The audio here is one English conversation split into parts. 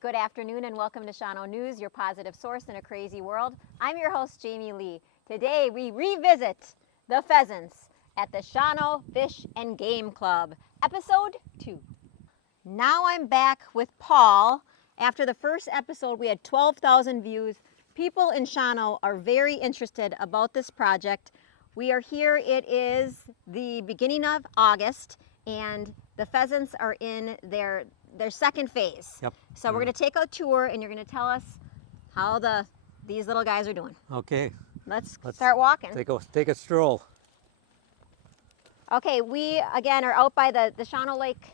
Good afternoon and welcome to Shawano News, your positive source in a crazy world. I'm your host, Jaime Lee. Today we revisit the pheasants at the Shawano Fish and Game Club, episode 2. Now I'm back with Paul. After the first episode, we had 12,000 views. People in Shawano are very interested about this project. We are here, it is the beginning of August, and the pheasants are in their second phase. Yep. So we're going to take a tour and you're going to tell us how these little guys are doing. Okay. Let's start walking. Take a stroll. Okay, we again are out by the Shawano Lake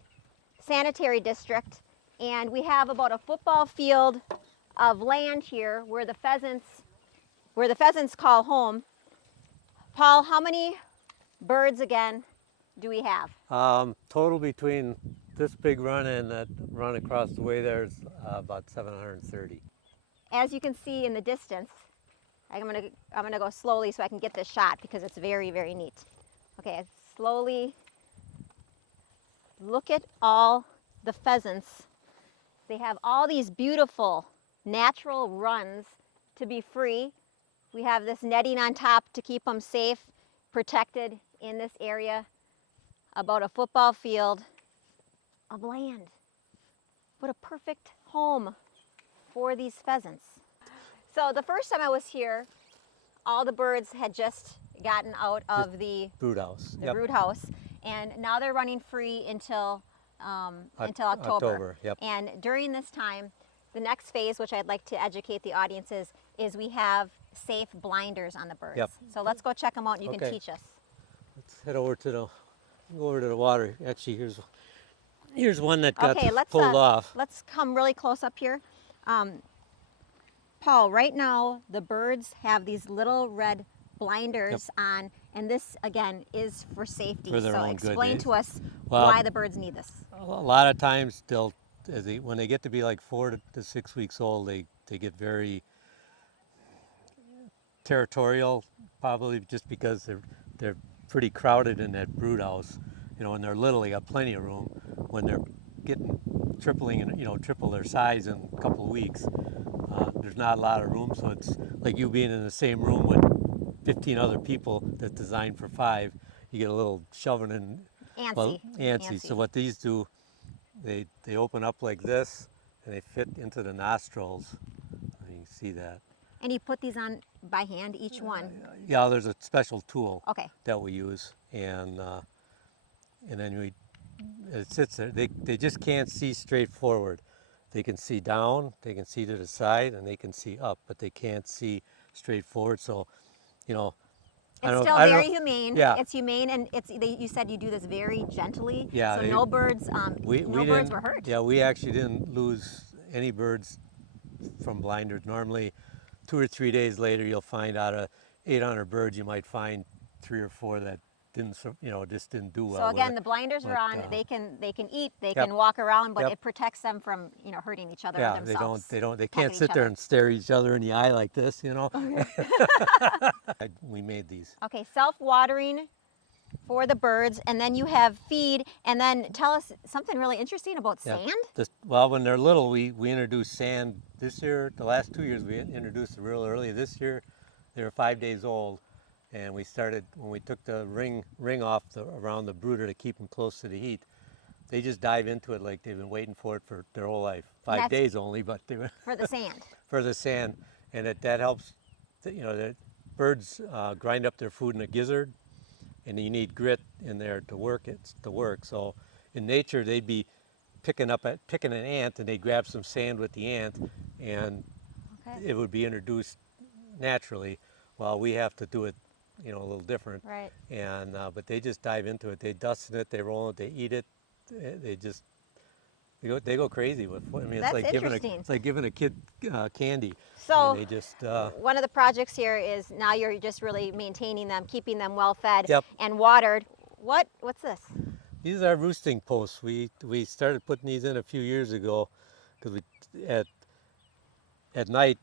Sanitary District, and we have about a football field of land here where the pheasants call home. Paul, how many birds again do we have? Total between this big run and that run across the way there's about 730. As you can see in the distance, I'm gonna go slowly so I can get this shot because it's very, very neat. Okay, slowly look at all the pheasants. They have all these beautiful natural runs to be free. We have this netting on top to keep them safe, protected in this area, about a football field of land. What a perfect home for these pheasants. So the first time I was here, all the birds had just gotten out of the Brood house. brood house, and now they're running free until October. Yep. And during this time, the next phase, which I'd like to educate the audiences, is we have safe blinders on the birds. Yep. So let's go check them out, and you can Okay. teach us. Let's head over to the water. Actually, here's one that got pulled off. Let's come really close up here. Paul, right now the birds have these little red blinders on, and this again is for safety. For their so own good. explain to us Well, why the birds need this. A lot of times when they get to be like 4 to 6 weeks old, they get very territorial, probably just because they're pretty crowded in that brood house. You know, when they're little, they got plenty of room. When they're getting triple their size in a couple of weeks, there's not a lot of room. So it's like you being in the same room with 15 other people that's designed for 5. You get a little shoving in. Antsy. Well, antsy. So what these do, they open up like this, and they fit into the nostrils. You can see that. And you put these on by hand, each one? Yeah, there's a special tool that we use, and then it sits there. They just can't see straight forward. They can see down, they can see to the side, and they can see up, but they can't see straight forward. So, you know, it's still very humane. Yeah. It's humane, and you said you do this very gently. Yeah. So no birds birds were hurt. Yeah, we actually didn't lose any birds from blinders. Normally, 2 or 3 days later, you'll find out of 800 birds, you might find 3 or 4 that just didn't do well. So again, the blinders are on. They can eat. They can walk around, but it protects them from hurting each other. Yeah, themselves. they can't sit there and stare each other in the eye like this, you know. We made these. Okay, self-watering for the birds, and then you have feed, and then tell us something really interesting about sand. Well, when they're little, we introduced sand this year. The last 2 years we introduced it real early. This year they were 5 days old, and we started when we took the ring off around the brooder to keep them close to the heat. They just dive into it like they've been waiting for it for their whole life. 5 days only, but they were for the sand. For the sand, and that helps. The birds grind up their food in a gizzard, and you need grit in there to work it to work. So in nature, they'd be picking an ant, and they grab some sand with the ant, and it would be introduced naturally. While we have to do it, a little different. Right. And but they just dive into it. They dust in it. They roll it. They eat it. They go crazy with. I mean, it's like giving a kid candy. So they just one of the projects here is now you're just really maintaining them, keeping them well fed and watered. What's this? These are roosting posts. We started putting these in a few years ago because at night.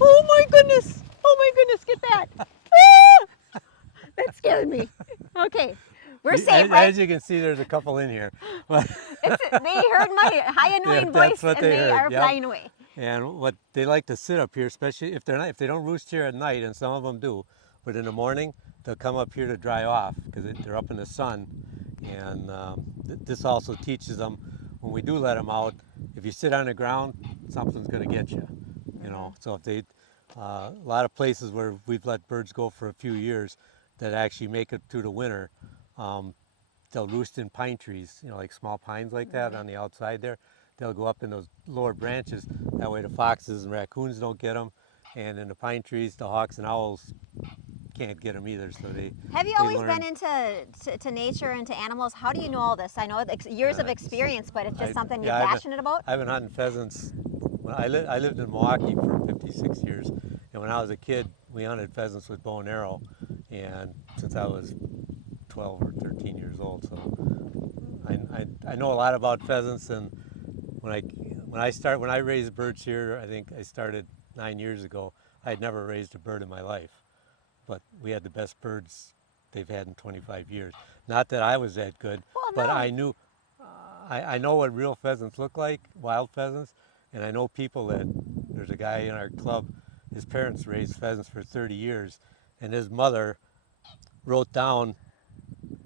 Oh my goodness! Oh my goodness! Get that! That scared me. Okay, We're safe, right? As you can see, there's a couple in here. But They heard my high annoying that's voice what and they they heard. are Yep. flying away. And what they like to sit up here, especially if they don't roost here at night, and some of them do, but in the morning they'll come up here to dry off because they're up in the sun. And this also teaches them when we do let them out, if you sit on the ground, something's going to get you. You know, so if they, a lot of places where we've let birds go for a few years that actually make it through the winter, they'll roost in pine trees, you know, like small pines like that on the outside there. They'll go up in those lower branches. That way the foxes and raccoons don't get them. And in the pine trees, the hawks and owls can't get them either. So Have you they always learn. been into to nature and to animals? How do you know all this? I know it's years of It's- experience, but it's just something yeah, you're passionate about? I've been hunting pheasants. When I lived in Milwaukee for 56 years. And when I was a kid, we hunted pheasants with bow and arrow. And since I was 12 or 13 years old, so I know a lot about pheasants. And when I raised birds here, I think I started 9 years ago. I had never raised a bird in my life, but we had the best birds they've had in 25 years. Not that I was that good, Well, but no. I knew I know what real pheasants look like, wild pheasants, and I know people that there's a guy in our club. His parents raised pheasants for 30 years, and his mother wrote down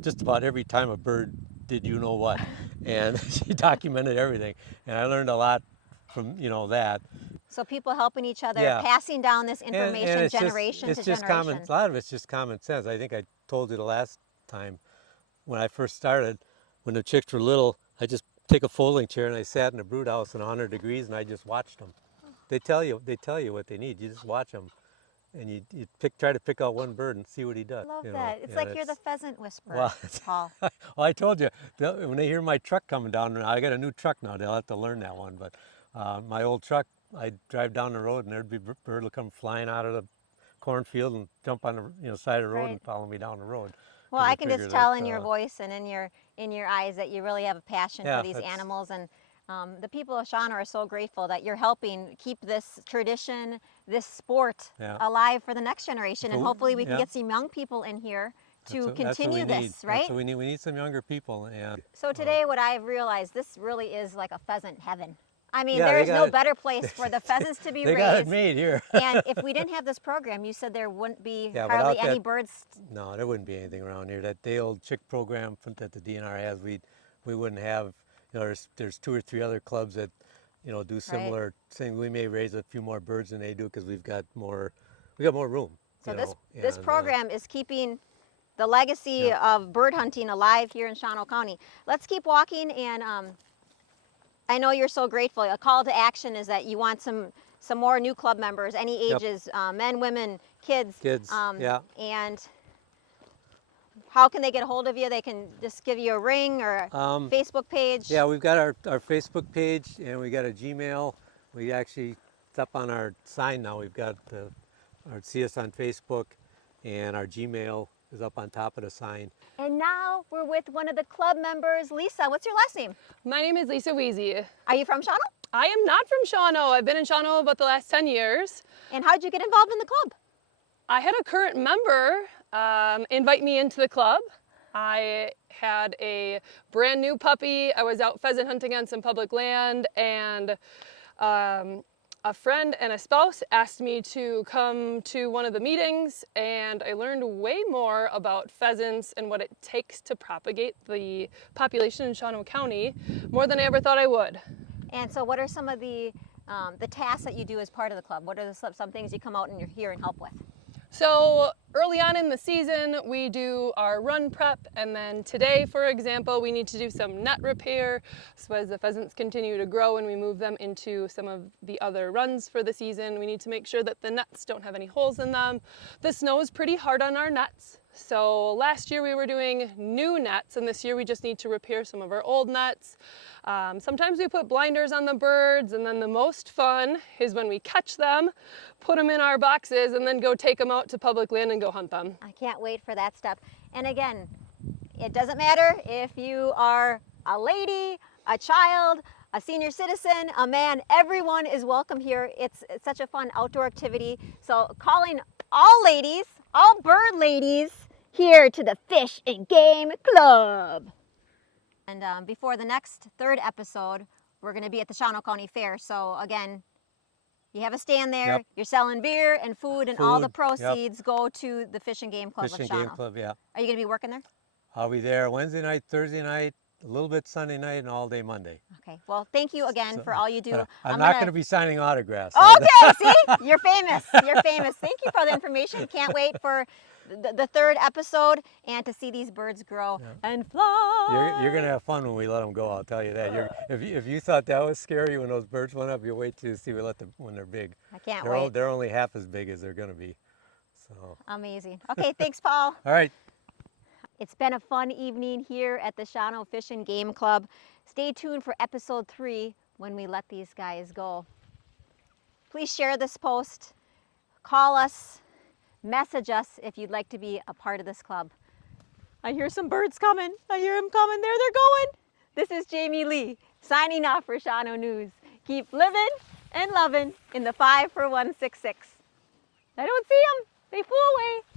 just about every time a bird did you know what, and she documented everything. And I learned a lot from that. So people helping each other, Yeah, passing down this information and generation to it's just common. generation. A lot of it's just common sense. I think I told you the last time when I first started, when the chicks were little, I just take a folding chair and I sat in the brood house in 100 degrees and I just watched them. They tell you what they need. You just watch them, and you try to pick out one bird and see what he does. Love You know, that. It's and like you're the pheasant whisperer, well, Paul. well, I told you when they hear my truck coming down. I got a new truck now. They'll have to learn that one. But my old truck, I drive down the road and there'd be a bird will come flying out of the cornfield and jump on the side of the road Right. and follow me down the road. Well, 'Cause I they can figure just tell that, in your voice and in your eyes that you really have a passion for yeah, these that's animals. And the people of Shawano are so grateful that you're helping keep this tradition, this sport yeah. alive for the next generation. And So, hopefully we can yeah. get some young people in here to That's what we continue need. this, right? That's what we need. We need some younger people. And So today what I've realized, this really is like a pheasant heaven. I mean, yeah, there they is no got better place for the pheasants to be they got it raised. made here. And if we didn't have this program, you said there wouldn't be Yeah, hardly without any that- birds. No, there wouldn't be anything around here. That day-old chick program that the DNR has, we wouldn't have. There's 2 or 3 other clubs that do similar thing. We may raise a few more birds than they do because we got more room. So you this know, this and, program is keeping the legacy Yeah. of bird hunting alive here in Shawano County. Let's keep walking, and I know you're so grateful. A call to action is that you want some more new club members, any Yep. ages, men, women, kids. Kids, yeah. And how can they get a hold of you? They can just give you a ring or a Facebook page. Yeah, we've got our Facebook page and we got a Gmail. We actually, it's up on our sign now. We've got see us on Facebook, and our Gmail is up on top of the sign. And now we're with one of the club members, Lisa. What's your last name? My name is Lisa Weezy. Are you from Shawano? I am not from Shawano. I've been in Shawano about the last 10 years. And how did you get involved in the club? I had a current member invite me into the club. I had a brand new puppy. I was out pheasant hunting on some public land, and a friend and a spouse asked me to come to one of the meetings, and I learned way more about pheasants and what it takes to propagate the population in Shawano County, more than I ever thought I would. And so what are some of the tasks that you do as part of the club? What are some things you come out and you're here and help with? So early on in the season, we do our run prep, and then today, for example, we need to do some net repair. So as the pheasants continue to grow and we move them into some of the other runs for the season, we need to make sure that the nets don't have any holes in them. The snow is pretty hard on our nets. So last year we were doing new nets, and this year we just need to repair some of our old nets. Sometimes we put blinders on the birds, and then the most fun is when we catch them, put them in our boxes, and then go take them out to public land and go hunt them. I can't wait for that step. And again, it doesn't matter if you are a lady, a child, a senior citizen, a man, everyone is welcome here. It's such a fun outdoor activity. So calling all ladies, all bird ladies here to the Fish and Game Club. And before the next third episode, we're going to be at the Shawano County Fair. So again, you have a stand there, Yep. you're selling beer and food, and all the Food, yep. proceeds go to the Fish and Game Club Fish of and Shawano. Game Club, yeah. Are you going to be working there? I'll be there Wednesday night, Thursday night, a little bit Sunday night, and all day Monday. Okay. Well, thank you again for all you do. But I'm not going to be signing autographs. Okay, see? You're famous. You're famous. Thank you for the information. Can't wait for the third episode and to see these birds grow and fly. You're going to have fun when we let them go, I'll tell you that. If you thought that was scary when those birds went up, you wait to see when they're big. I can't wait. They're only half as big as they're going to be. So. Amazing. Okay, thanks, Paul. All right. It's been a fun evening here at the Shawano Fish and Game Club. Stay tuned for episode 3 when we let these guys go. Please share this post, call us, message us if you'd like to be a part of this club. I hear some birds coming. I hear them coming. There they're going. This is Jaime Lee signing off for Shawano News. Keep living and loving in the 5 for 166. I don't see them. They flew away.